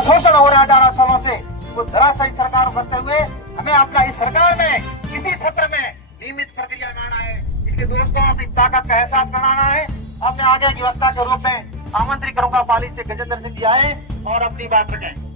शोषण हो रहा है 18 सालों से, वो धराशायी सरकार बचते हुए हमें अपना इस सरकार में इसी सत्र में नियमित प्रक्रिया लाना है। इसके दोस्तों अपनी ताकत का एहसास कराना है। अब मैं आगे की वक्ता के रूप में आमंत्रित करूंगा पाली से गजेंद्र सिंह जी आए और अपनी बात रखें।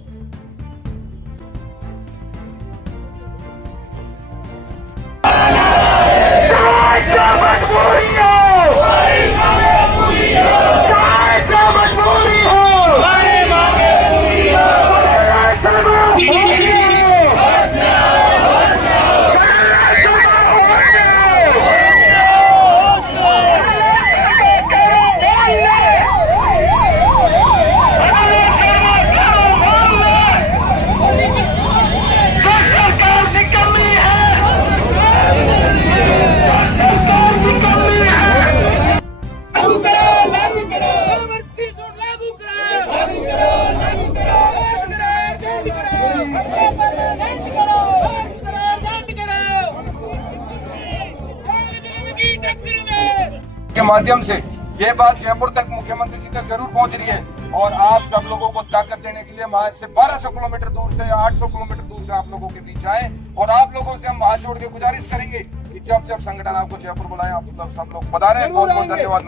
के माध्यम से ये बात जयपुर तक मुख्यमंत्री जी तक जरूर पहुंच रही है और आप सब लोगों को ताकत देने के लिए हम आज से 1200 किलोमीटर दूर से या 800 किलोमीटर दूर से आप लोगों के बीच आए और आप लोगों से हम हाथ जोड़ के गुजारिश करेंगे कि जब जब संगठन आपको जयपुर बुलाए आप सब लोग बता रहे हैं। बहुत बहुत धन्यवाद।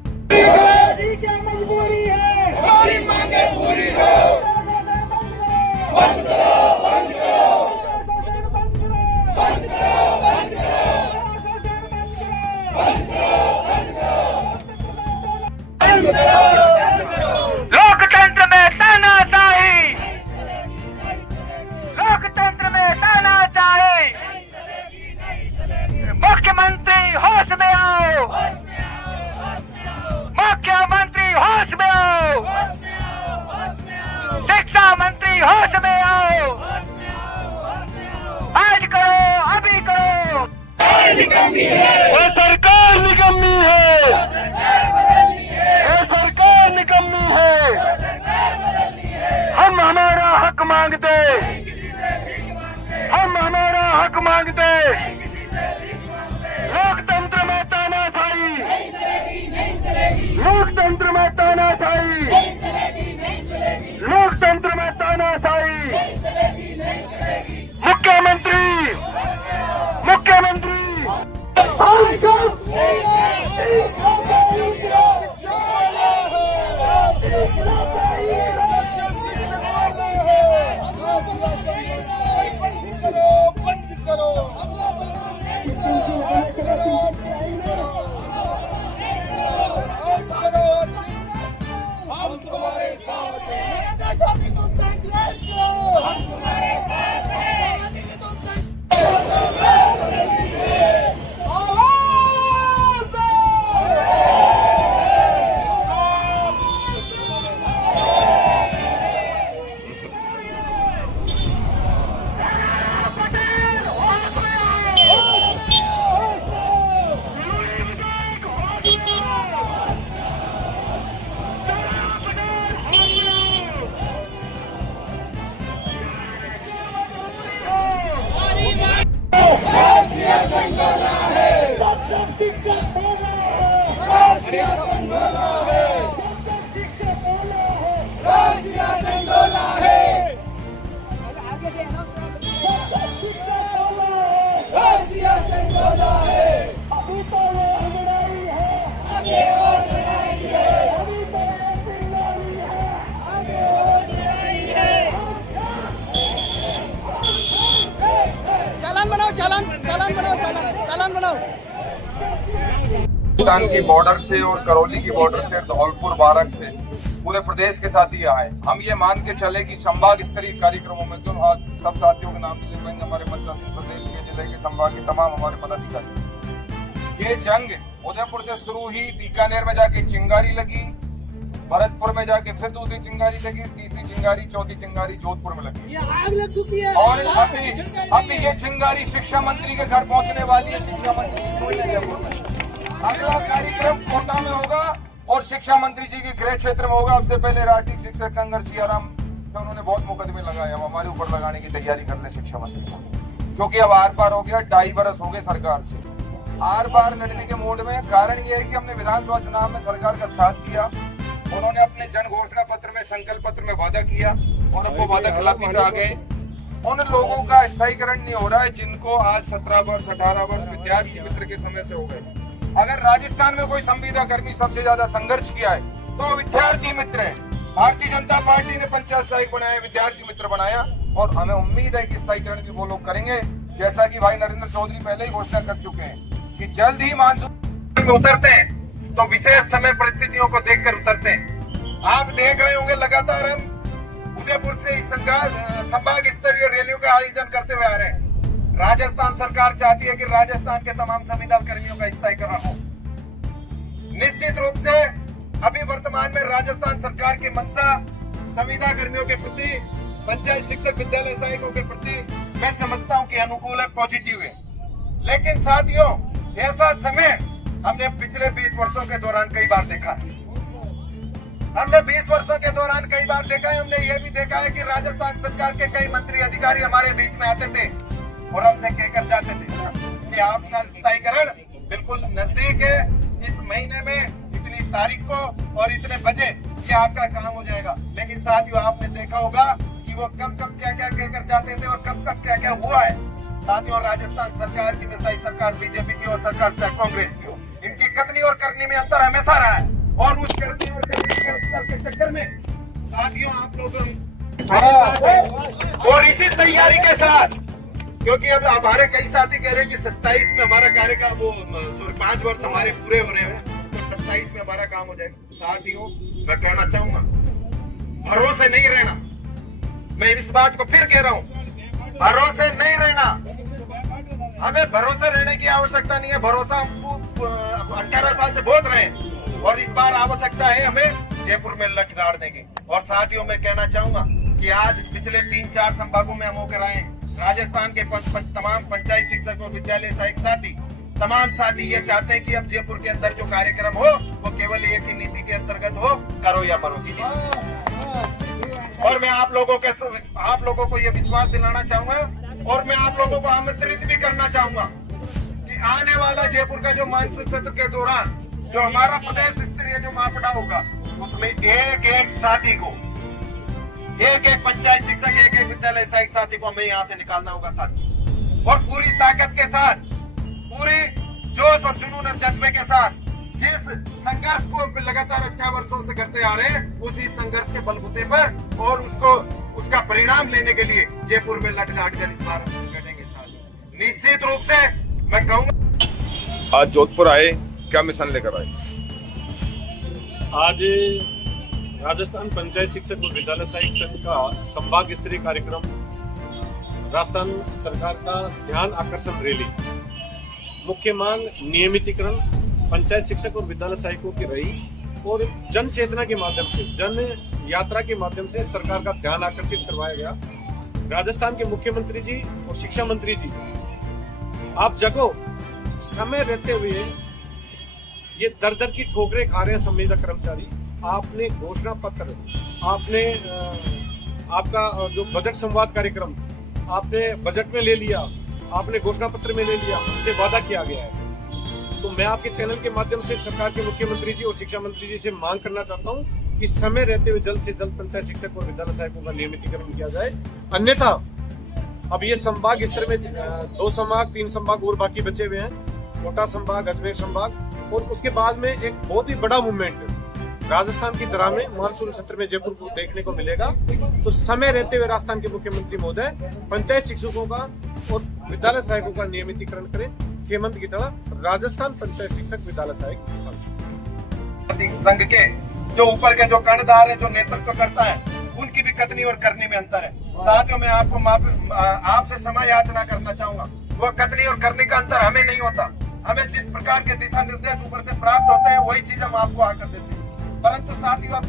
लोकतंत्र में तानाशाही, लोकतंत्र में तानाशाही, मुख्यमंत्री होश में आओ, मुख्यमंत्री होश में आओ, शिक्षा मंत्री होश में आओ, आज करो अभी करो। ये सरकार निकम्मी है, ये सरकार निकम्मी है। हम हमारा हक मांगते, हम हमारा हक मांगते। लोकतंत्र में तानाशाही, लोकतंत्र में तानाशाही, लोकतंत्र में तानाशाही। मुख्यमंत्री, मुख्यमंत्री पाकिस्तान की बॉर्डर से और करौली की बॉर्डर से धौलपुर बारक से पूरे प्रदेश के साथी आए। हम ये मान के चले कि संभाग स्तरीय कार्यक्रमों में जो सब साथियों के नाम मिले पाएंगे हमारे मध्य प्रदेश के जिले के संभाग के तमाम हमारे पदाधिकारी। ये जंग उदयपुर से शुरू हुई, बीकानेर में जाके चिंगारी लगी, भरतपुर में जाके फिर दूसरी चिंगारी लगी, तीसरी चिंगारी, चौथी चिंगारी जोधपुर में लगी। ये आग लग चुकी है और अभी ये चिंगारी शिक्षा मंत्री के घर पहुंचने वाली है। शिक्षा मंत्री अगला कार्यक्रम कोटा में होगा और शिक्षा मंत्री जी के गृह क्षेत्र में होगा। सबसे पहले राठी शिक्षक संघर्ष सियाराम तो उन्होंने बहुत मुकदमे लगाए, अब हमारे ऊपर लगाने की तैयारी कर ले शिक्षा मंत्री को, क्योंकि अब आर पार हो गया, 2.5 बरस हो गए सरकार से आर पार लड़ने के मूड में। कारण ये है कि हमने विधानसभा चुनाव में सरकार का साथ दिया, उन्होंने अपने जन घोषणा पत्र में, संकल्प पत्र में वादा किया और अब वो वादा खिलाफी पे आ गए। उन लोगों का स्थायीकरण नहीं हो रहा है जिनको आज 17 वर्ष 18 वर्ष विद्यार्थी मित्र के समय से हो गए। अगर राजस्थान में कोई संविदा कर्मी सबसे ज्यादा संघर्ष किया है तो विद्यार्थी मित्र है। भारतीय जनता पार्टी ने पंचायत सहायक बनाया, विद्यार्थी मित्र बनाया और हमें उम्मीद है कि स्थायीकरण भी वो लोग करेंगे, जैसा कि भाई नरेंद्र चौधरी पहले ही घोषणा कर चुके हैं कि जल्द ही मानसून में उतरते हैं तो विशेष समय परिस्थितियों को देखकर उतरते हैं। आप देख रहे होंगे लगातार हम उदयपुर से संभाग स्तरीय रैलियों का आयोजन करते हुए आ रहे हैं। राजस्थान सरकार चाहती है कि राजस्थान के तमाम संविदा कर्मियों का स्थायीकरण हो। निश्चित रूप से अभी वर्तमान में राजस्थान सरकार की मंशा संविदा कर्मियों के प्रति, पंचायत शिक्षक विद्यालय सहायकों के प्रति मैं समझता हूं कि अनुकूल है, पॉजिटिव है। लेकिन साथियों, ऐसा समय हमने पिछले 20 वर्षों के दौरान कई बार देखा है। हमने 20 वर्षों के दौरान कई बार देखा है। हमने ये भी देखा है कि राजस्थान सरकार के कई मंत्री अधिकारी हमारे बीच में आते थे और हमसे कहकर जाते थे कि आपका स्थायीकरण बिल्कुल नजदीक है, इस महीने में इतनी तारीख को और इतने बजे ये आपका काम हो जाएगा। लेकिन साथियों, आपने देखा होगा कि वो कब कब क्या क्या कहकर जाते थे और कब कब क्या क्या हुआ है। साथियों, राजस्थान सरकार की मिसाई सरकार बीजेपी की और सरकार चाहे कांग्रेस की हो, इनकी कथनी और करनी में अंतर हमेशा रहा है। और उस करनी और करनी के अंतर के चक्कर में साथियों आप लोगों और इसी तैयारी के साथ, क्योंकि अब हमारे कई साथी कह रहे हैं कि 27 में हमारा कार्यकाल 5 वर्ष हमारे पूरे हो रहे हैं, तो 27 में हमारा काम हो जाएगा। साथियों, मैं कहना चाहूंगा, भरोसे नहीं रहना। मैं इस बात को फिर कह रहा हूँ, भरोसे नहीं रहना। हमें भरोसे रहने की आवश्यकता नहीं है। भरोसा हमको 18 साल से बहुत रहे और इस बार आवश्यकता है हमें जयपुर में लठ गाड़ देंगे। और साथियों, मैं कहना चाहूंगा कि आज पिछले 3-4 संभागों में हम होकर आए हैं। राजस्थान के तमाम पंचायत शिक्षक और विद्यालय सहायक साथी, तमाम साथी ये चाहते हैं कि अब जयपुर के अंदर जो कार्यक्रम हो वो केवल एक ही नीति के अंतर्गत हो, करो या मरो की नीति। और मैं आप लोगों को ये विश्वास दिलाना चाहूंगा और मैं आप लोगों को आमंत्रित भी करना चाहूंगा कि आने वाला जयपुर का जो मानसून सत्र के दौरान जो हमारा प्रदेश स्तरीय जो मापड़ा होगा, उसमें एक एक साथी को, एक एक पंचायत शिक्षक, एक एक विद्यालय सहायक साथी को हमें यहाँ से निकालना होगा साथी। और पूरी ताकत के साथ, पूरी जोश और जुनून और जज्बे के साथ जिस संघर्ष को लगातार 18 वर्षों से करते आ रहे हैं, उसी संघर्ष के बलबूते पर और उसका परिणाम लेने के लिए जयपुर में लठ गाड़ कर इस बार करेंगे साथी। निश्चित रूप से मैं कहूँगा, आज जोधपुर आए, क्या मिशन लेकर आए? आज राजस्थान पंचायत शिक्षक और विद्यालय सहायक संघ का संभाग स्तरीय कार्यक्रम, राजस्थान सरकार का ध्यान आकर्षण रैली। मुख्य मांग नियमितीकरण पंचायत शिक्षक और विद्यालय सहायकों की रही और जन चेतना के माध्यम से, जन यात्रा के माध्यम से सरकार का ध्यान आकर्षित करवाया गया। राजस्थान के मुख्यमंत्री जी और शिक्षा मंत्री जी, आप जगो समय रहते हुए ये दर दर की ठोकरें खा रहे हैं संविदा कर्मचारी। आपने घोषणा पत्र, आपने आपका जो बजट संवाद कार्यक्रम आपने बजट में ले लिया, आपने घोषणा पत्र में ले लिया, उनसे वादा किया गया है। तो मैं आपके चैनल के माध्यम से सरकार के मुख्यमंत्री जी और शिक्षा मंत्री जी से मांग करना चाहता हूं कि समय रहते हुए जल्द से जल्द पंचायत शिक्षक और विद्यालय सहायकों का नियमितीकरण किया जाए। अन्यथा अब ये संभाग स्तर में 2 संभाग 3 संभाग और बाकी बचे हुए हैं, कोटा संभाग, अजमेर संभाग, और उसके बाद में एक बहुत ही बड़ा मूवमेंट राजस्थान की तरह में मानसून सत्र में जयपुर को देखने को मिलेगा। तो समय रहते हुए राजस्थान के मुख्यमंत्री महोदय पंचायत शिक्षकों का और विद्यालय सहायकों का नियमितीकरण करें, हेमंत की तरह राजस्थान पंचायत शिक्षक विद्यालय सहायक संघ के जो ऊपर के जो कर्णधार है, जो नेतृत्व करता है, उनकी भी कथनी और करनी में अंतर है। साथियों, मैं आपसे क्षमा याचना करना चाहूंगा। वो कथनी और करने का अंतर हमें नहीं होता। हमें जिस प्रकार के दिशा निर्देश ऊपर से प्राप्त होते हैं वही चीज हम आपको आकर देते हैं। परंतु साथियों, अब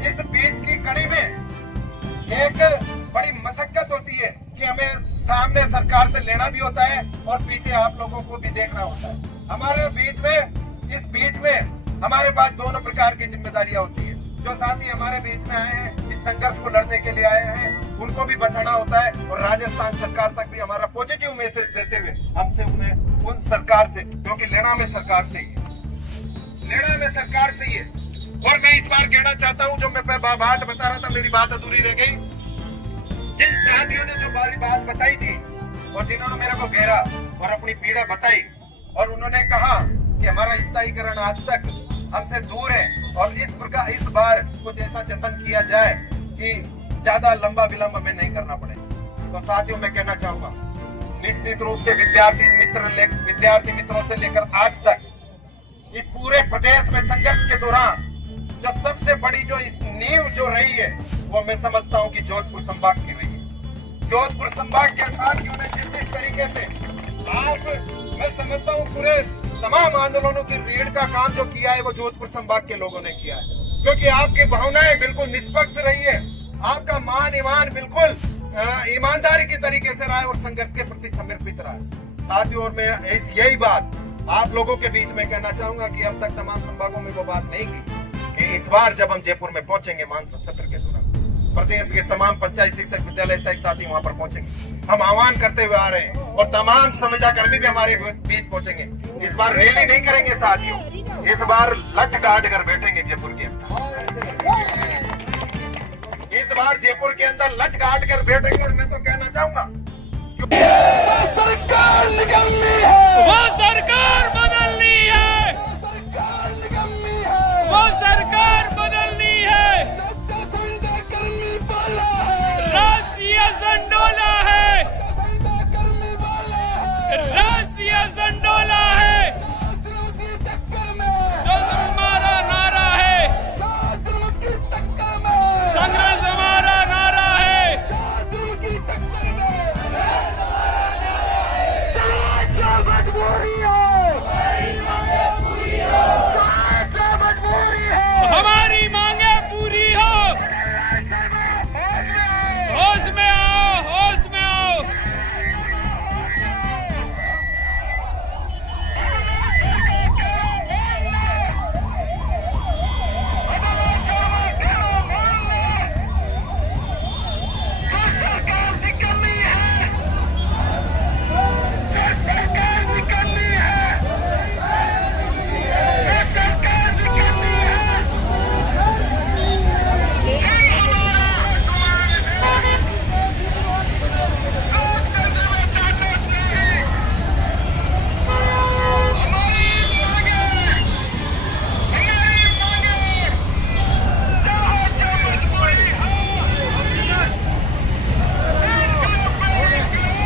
इस बीच की कड़ी में एक बड़ी मशक्कत होती है कि हमें सामने सरकार से लेना भी होता है और पीछे आप लोगों को भी देखना होता है। हमारे बीच में, इस बीच में हमारे पास दोनों प्रकार की जिम्मेदारियां होती है। जो साथी हमारे बीच में आए हैं, इस संघर्ष को लड़ने के लिए आए हैं, उनको भी बचाना होता है और राजस्थान सरकार तक भी हमारा पॉजिटिव मैसेज देते हुए हमसे उन्हें उन सरकार से, क्योंकि लेना में सरकार से ही है, लेना में सरकार से ही है। और मैं मैं इस बार कहना चाहता हूँ, जो मैं बात बता रहा था, मेरी बात अधूरी रह गई। जिन साथियों ने जो बारी बात बताई थी और जिन्होंने मेरे को घेरा और अपनी पीड़ा बताई और उन्होंने कहा कि हमारा स्थायीकरण आज तक हमसे दूर है और इस बार कुछ ऐसा जतन किया जाए कि ज्यादा लंबा विलंब हमें नहीं करना पड़े। तो साथियों, मैं कहना चाहूंगा, निश्चित रूप से विद्यार्थी मित्रों से लेकर आज तक इस पूरे प्रदेश में संघर्ष के दौरान जो सबसे बड़ी जो इस नींव जो रही है, वो मैं समझता हूँ कि जोधपुर संभाग की रही है। जोधपुर संभाग के साथियों ने जिस तरीके से मैं समझता हूँ पूरे तमाम आंदोलनों की रीढ़ का काम जो किया है, वो जोधपुर संभाग के लोगों ने किया है, क्योंकि आपकी भावनाएं बिल्कुल निष्पक्ष रही है, आपका मान ईमान बिल्कुल ईमानदारी के तरीके से रहा है और संघर्ष के प्रति समर्पित रहा है। साथियों, और मैं यही बात आप लोगों के बीच में कहना चाहूंगा कि अब तक तमाम संभागों में वो बात नहीं की कि इस बार जब हम जयपुर में पहुंचेंगे मानसून सत्र के दौरान, प्रदेश के तमाम पंचायत शिक्षक विद्यालय सहायक साथी वहां पर पहुंचेंगे। हम आह्वान करते हुए आ रहे हैं और तमाम संविदा कर्मी भी हमारे बीच पहुंचेंगे। इस बार रैली नहीं करेंगे साथियों, इस बार लठ काट कर बैठेंगे जयपुर के अंदर। इस बार जयपुर के अंदर लठ काट कर बैठेंगे। और मैं तो कहना चाहूंगा, सरकार निकम्मी है, वो सरकार बदलनी है, सरकार निकम्मी है, वो सरकार बदलनी है, कर्मी वाला है, राशिया संडोला है, कर्मी वाला है, राशिया संडोला है, छात्रों की टक्कर में, जो हमारा नारा है, छात्रों की टक्कर में, संघर्ष हमारा नारा है, छात्रों की टक्कर में, मजबूरी है, मजबूरी है, हमारी मांगे पूरी हो। होश में आओ, होश में आओ। सरकार निकलनी है, सरकार निकलनी है, सरकार निकलनी है।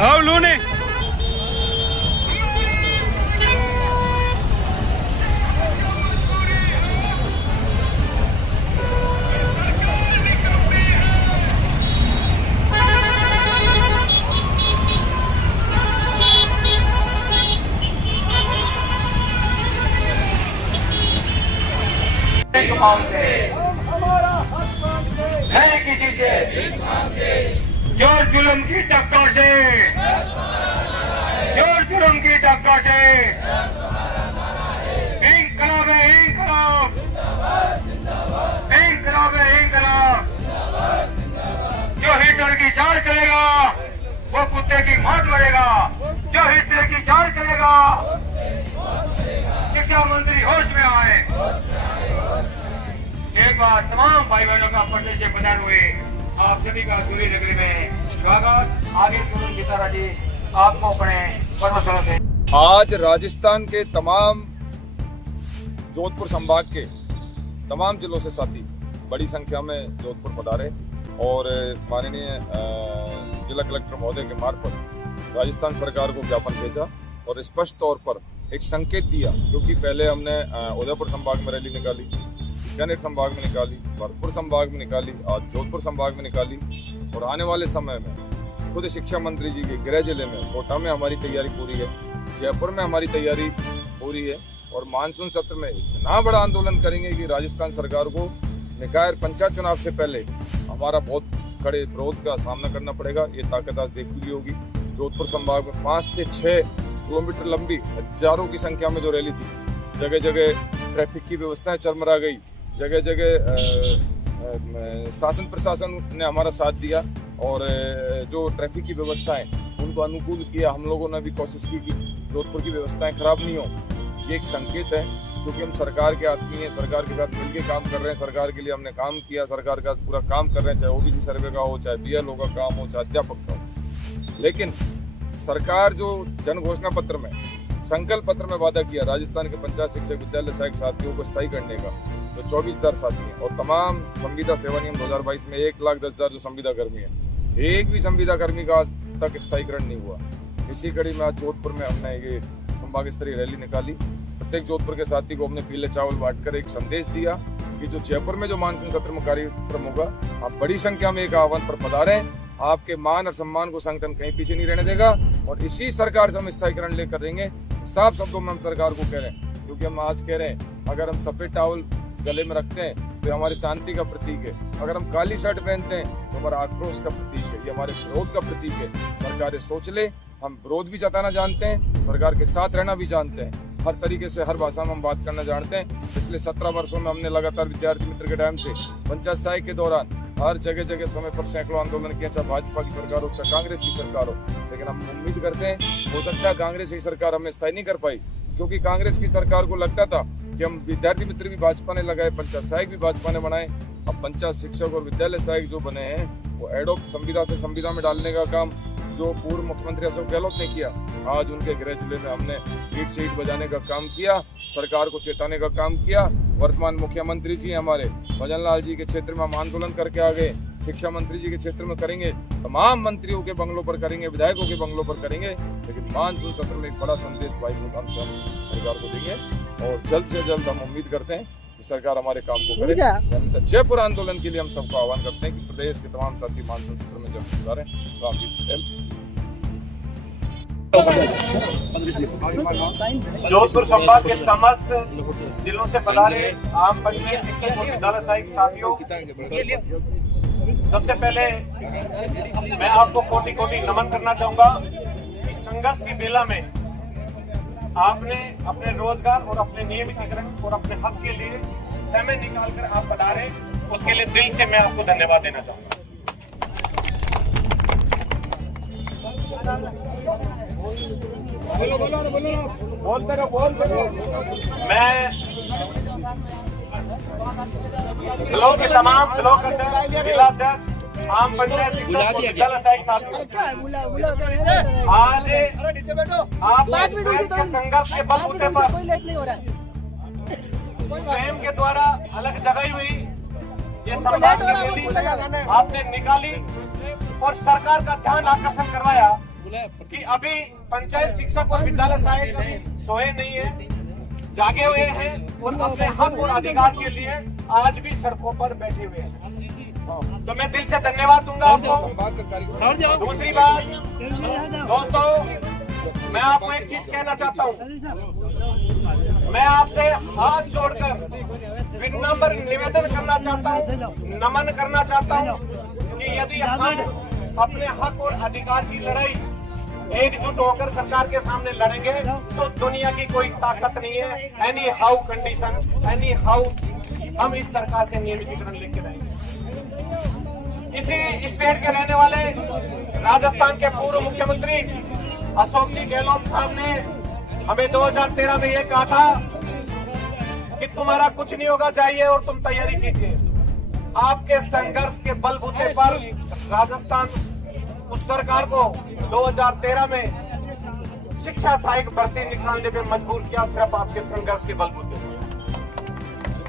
आओ लूने। हमारा हक मांगते हैं किसी से, जो जुल्म की टक्कर से, जो जुल्म की टक्कर से, इंकलाब है इंकलाब, इंकलाब है इंकलाब, जो हिटलर की चाल चलेगा वो कुत्ते की मौत मरेगा, जो हिटलर की चाल चलेगा। शिक्षा मंत्री होश में आए। एक बार तमाम भाई बहनों का परिचय से प्रदान हुए, आप सभी का दूरी नगरी में स्वागत। आगे सुनील गितारा जी आपको अपने कर्मस्थलों से। आज राजस्थान के तमाम जोधपुर संभाग के तमाम जिलों से साथी बड़ी संख्या में जोधपुर पधारे और माननीय जिला कलेक्टर महोदय के मार्फत राजस्थान सरकार को ज्ञापन भेजा और स्पष्ट तौर पर एक संकेत दिया, क्योंकि पहले हमने उदयपुर संभाग में रैली निकाली, बीकानेर संभाग में निकाली, भरतपुर संभाग में निकाली, आज जोधपुर संभाग में निकाली और आने वाले समय में खुद शिक्षा मंत्री जी के गृह जिले में कोटा में हमारी तैयारी पूरी है, जयपुर में हमारी तैयारी पूरी है और मानसून सत्र में इतना बड़ा आंदोलन करेंगे कि राजस्थान सरकार को निकाय पंचायत चुनाव से पहले हमारा बहुत कड़े विरोध का सामना करना पड़ेगा। ये ताकत आज देख ली होगी। जोधपुर संभाग में 5 से 6 किलोमीटर लंबी हजारों की संख्या में जो रैली थी, जगह जगह ट्रैफिक की व्यवस्थाएं चरमरा गई, जगह जगह शासन प्रशासन ने हमारा साथ दिया और जो ट्रैफिक की व्यवस्थाएं उनको अनुकूल किया। हम लोगों ने भी कोशिश की कि जोधपुर की व्यवस्थाएं खराब नहीं हो। ये एक संकेत है क्योंकि हम सरकार के आदमी हैं, सरकार के साथ मिलकर काम कर रहे हैं, सरकार के लिए हमने काम किया, सरकार का पूरा काम कर रहे हैं, चाहे ओबीसी सर्वे का हो, चाहे बीएलओ का काम हो, चाहे अध्यापक का हो। लेकिन सरकार जो जन घोषणा पत्र में, संकल्प पत्र में वादा किया राजस्थान के पंचायत शिक्षक विद्यालय सहायक साथियों को स्थायी करने का, जो 24,000 साथी हैं और तमाम संविदा सेवा नियम 2022 में 1,10,000 जो संविदा कर्मी है, एक भी संविदा कर्मी का आज तक स्थायीकरण नहीं हुआ। इसी कड़ी में आज जोधपुर में हमने ये संभाग स्तरीय रैली निकाली। प्रत्येक जोधपुर के साथी को हमने पीले चावल बांटकर एक संदेश दिया कि जो जयपुर में जो मानसून सत्र में कार्यक्रम होगा, आप बड़ी संख्या में एक आह्वान पर पधारें। आपके मान और सम्मान को संगठन कहीं पीछे नहीं रहने देगा और इसी सरकार से हम स्थायीकरण लेकर रहेंगे। साफ शब्दों में हम सरकार को कह रहे हैं, क्योंकि हम आज कह रहे हैं अगर हम सफेद टॉवल गले में रखते हैं तो हमारी शांति का प्रतीक है, अगर हम काली शर्ट पहनते हैं तो हमारा आक्रोश का प्रतीक है, ये हमारे विरोध का प्रतीक है। सरकार सोच ले, हम विरोध भी जताना जानते हैं, सरकार के साथ रहना भी जानते हैं, हर तरीके से हर भाषा में हम बात करना जानते हैं। पिछले 17 वर्षों में हमने लगातार विद्यार्थी मित्र के टाइम से पंचायत सहायक के दौरान हर जगह जगह समय पर सैकड़ों आंदोलन किए, चाहे भाजपा की सरकार हो चाहे कांग्रेस की सरकार हो। लेकिन हम उम्मीद करते हैं, हो सकता है कांग्रेस की सरकार हमें स्थायी नहीं कर पाई, क्योंकि कांग्रेस की सरकार को लगता था कि हम विद्यार्थी मित्र भी भाजपा ने लगाए, पंचायत सहायक भी भाजपा ने बनाए। अब पंचायत शिक्षक और विद्यालय सहायक जो बने हैं वो एडोप संविदा से संविदा में डालने का काम जो पूर्व मुख्यमंत्री अशोक गहलोत ने किया, आज उनके गृह जिले में हमने ईट से ईट बजाने का काम किया, सरकार को चेताने का काम किया। वर्तमान मुख्यमंत्री जी हमारे भजन लाल जी के क्षेत्र में हम आंदोलन करके आ गए, शिक्षा मंत्री जी के क्षेत्र में करेंगे, तमाम मंत्रियों के बंगलों पर करेंगे, विधायकों के बंगलों पर करेंगे। लेकिन मानसून सत्र में एक बड़ा संदेश 22 मुकाम से हम सरकार को देंगे और जल्द से जल्द हम उम्मीद करते हैं कि सरकार हमारे काम को करे। जयपुर आंदोलन के लिए हम सबको आह्वान करते हैं कि प्रदेश के तमाम साथी मानसून सत्र में जब सुधारें। राम जी जोधपुर संभाग के समस्त जिलों से पधारे आम पंचायत शिक्षक और विद्यालय सहायक साथियों, सबसे पहले मैं आपको कोटि कोटि नमन करना चाहूंगा कि संघर्ष की बेला में आपने अपने रोजगार और अपने नियमितीकरण और अपने हक के लिए समय निकालकर आप पधारे, उसके लिए दिल से मैं आपको धन्यवाद देना चाहूंगा। मैं ब्लॉक के तमाम ब्लॉक अध्यक्ष, जिला अध्यक्ष, आम पंचायत शिक्षक विद्यालय सहायक साथियों, आज आप संघर्ष के बलबूते पर स्वयं के द्वारा अलग जगाई हुई ये संवाद की रैली आपने निकाली और सरकार का ध्यान आकर्षण करवाया कि अभी पंचायत शिक्षक और विद्यालय सहायक सोए नहीं है, जागे हुए हैं और अपने हक और अधिकार के लिए आज भी सड़कों पर बैठे हुए हैं। तो मैं दिल से धन्यवाद दूंगा आपको। दूसरी बात दोस्तों, मैं आपको एक चीज कहना चाहता हूँ, मैं आपसे हाथ जोड़कर विनम्र निवेदन करना चाहता हूँ, नमन करना चाहता हूँ कि यदि हम अपने हक और अधिकार की लड़ाई एकजुट होकर सरकार के सामने लड़ेंगे तो दुनिया की कोई ताकत नहीं है, any how condition, any how हम इस सरकार से नियमितीकरण लेके रहेंगे। इसी स्टेट के रहने वाले राजस्थान के पूर्व मुख्यमंत्री अशोक जी गहलोत साहब ने हमें 2013 में ये कहा था कि तुम्हारा कुछ नहीं होगा, जाइए और तुम तैयारी कीजिए। आपके संघर्ष के बलबूते पर राजस्थान उस सरकार को 2013 में शिक्षा सहायक भर्ती निकालने में मजबूर किया, सिर्फ आपके संघर्ष के बलबूते पर।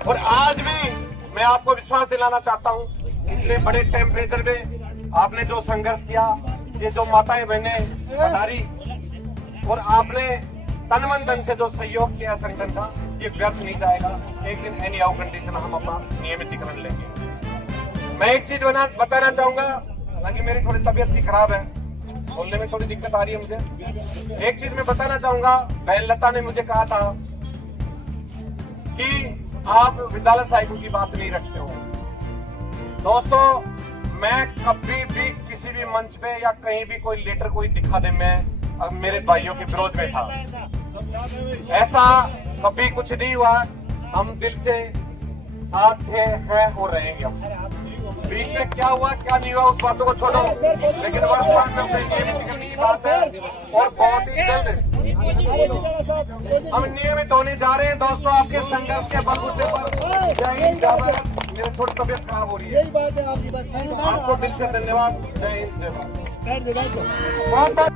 और आज भी मैं आपको विश्वास दिलाना चाहता हूं, इतने बड़े टेम्परेचर में आपने जो संघर्ष किया, ये जो माताएं बहनें पधारी और आपने तन मन धन से जो सहयोग किया संगठन का, ये व्यर्थ नहीं जाएगा। एक दिन एनी हाउ कंडीशन हम अपना नियमितीकरण लेंगे। मैं एक चीज बताना चाहूंगा, हालांकि मेरी थोड़ी तबीयत सी खराब है, बोलने में थोड़ी दिक्कत आ रही है मुझे। एक चीज मैं बताना चाहूंगा, बहन लता ने मुझे कहा था कि आप विद्यालय सहायकों की बात नहीं रखते हो। दोस्तों, मैं कभी भी किसी भी मंच पे या कहीं भी कोई लेटर कोई दिखा दे, मैं मेरे भाइयों के विरोध में था, ऐसा कभी कुछ नहीं हुआ। हम दिल से साथ हैं और रहेंगे। बीच में क्या हुआ क्या नहीं हुआ उस बातों को छोड़ो, लेकिन वर्तमान में और बहुत ही जल्द हम नियमित होने जा रहे हैं दोस्तों आपके संघर्ष के बलबूते पर। जय हिंद, जय भारत। मेरी थोड़ी तबीयत खराब हो रही है। यही बात है आपकी, बस आपको दिल से धन्यवाद। जय हिंद, जय भारत। बैठ जाओ। बहुत बहुत